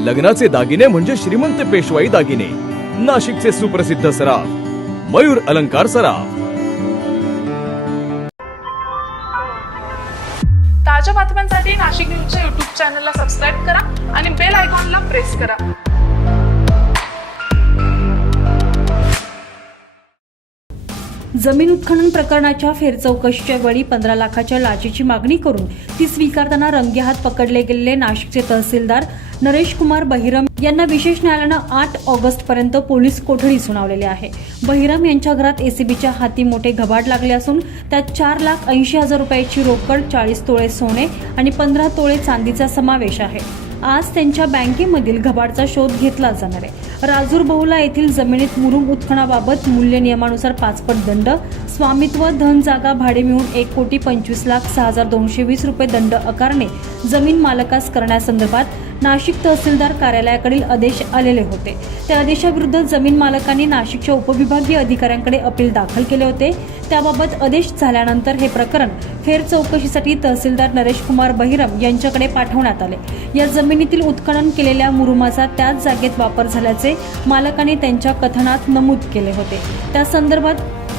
लग्नाचे दागिने म्हणजे श्रीमंत पेशवाई दागिने, नाशिकचे सुप्रसिद्ध सराफ मयूर अलंकार सराफ। ताज्या बातम्यांसाठी नाशिक न्यूजच्या YouTube चॅनलला सबस्क्राईब करा आणि बेल आयकॉनला प्रेस करा। जमीन उत्खनन प्रकरणाच्या फेरचौकशीच्या वेळी 15 लाखाच्या लाचेची मागणी करून ती स्वीकारताना रंगेहात पकडले गेलेले नाशिकचे तहसीलदार नरेश कुमार बहिरम यांना विशेष न्यायालयानं 8 ऑगस्टपर्यंत पोलीस कोठडी सुनावलेली आहे। बहिरम यांच्या घरात एसीबीच्या हाती मोठे घबाड लागले असून त्यात 4,80,000 रुपयाची रोकड, 40 तोळे सोने आणि 15 तोळे चांदीचा समावेश आहे। आज त्यांच्या बँकेमधील घबाडचा शोध घेतला जाणार आहे। राजूर बहुला येथील जमिनीत मुरुम उत्खननाबाबत मूल्य नियमानुसार 5 पट दंड, स्वामित्व, धन, जागा भाडे मिळून 1,25,06,220 रुपये दंड आकारणे जमीन मालकास करण्यासंदर्भात नाशिक तहसीलदार कार्यालयाकडील आदेश आलेले होते। त्या आदेशाविरुद्ध जमीन मालकांनी नाशिकच्या उपविभागीय अधिकाऱ्यांकडे अपील दाखल केले होते। त्याबाबत आदेश झाल्यानंतर हे प्रकरण फेर चौकशीसाठी तहसीलदार नरेश कुमार बहिरम यांच्याकडे पाठवण्यात आले। या जमिनीतील उत्खनन केलेल्या मुरुमाचा त्याच जागेत वापर झाल्याचे मालकांनी त्यांच्या कथनात नमूद केले होते। त्या संदर्भात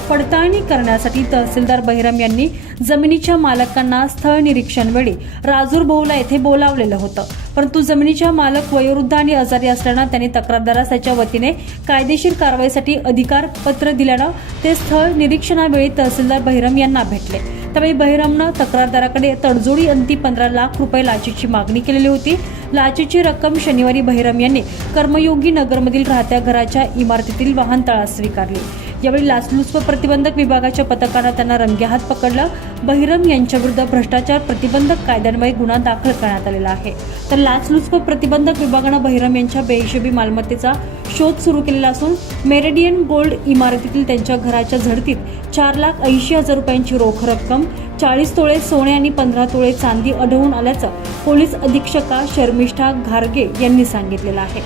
पडताळणी करण्यासाठी तहसीलदार बहिरम यांनी जमिनीच्या मालकांना स्थळ निरीक्षण वेळी राजूर बहुला येथे बोलावलेलं होतं, परंतु जमिनीच्या मालक वयोवृद्ध आणि आजारी असल्यानं त्यांनी तक्रारदारास त्याच्या वतीने कायदेशीर कारवाईसाठी अधिकार पत्र दिल्यानं ते स्थळ निरीक्षणावेळी तहसीलदार बहिरम यांना भेटले। त्यावेळी बहिरमनं तक्रारदाराकडे तडजोडी अंती 15 लाख रुपये लाचेची मागणी केलेली होती। लाचेची रक्कम शनिवारी बहिरम यांनी कर्मयोगी नगरमधील राहत्या घराच्या इमारतीतील वाहन तळात स्वीकारली। यावेळी लाचलुचपत प्रतिबंधक विभागाच्या पथकानं त्यांना रंगेहात पकडलं। बहिरम यांच्याविरुद्ध भ्रष्टाचार प्रतिबंधक कायद्यान्वये गुन्हा दाखल करण्यात आलेला आहे। तर लाचलुचपत प्रतिबंधक विभागानं बहिरम यांच्या बेहिशोबी मालमत्तेचा शोध सुरू केलेला असून मेरिडियन गोल्ड इमारतीतील त्यांच्या घराच्या झडतीत 4,80,000 रुपयांची रोख रक्कम, 40 तोळे सोने आणि 15 तोळे चांदी आढळून आल्याचं पोलीस अधीक्षका शर्मिष्ठा घारगे यांनी सांगितलेलं आहे।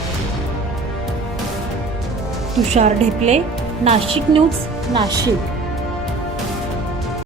तुषार ढेपले, नाशिक न्यूज, नाशिक।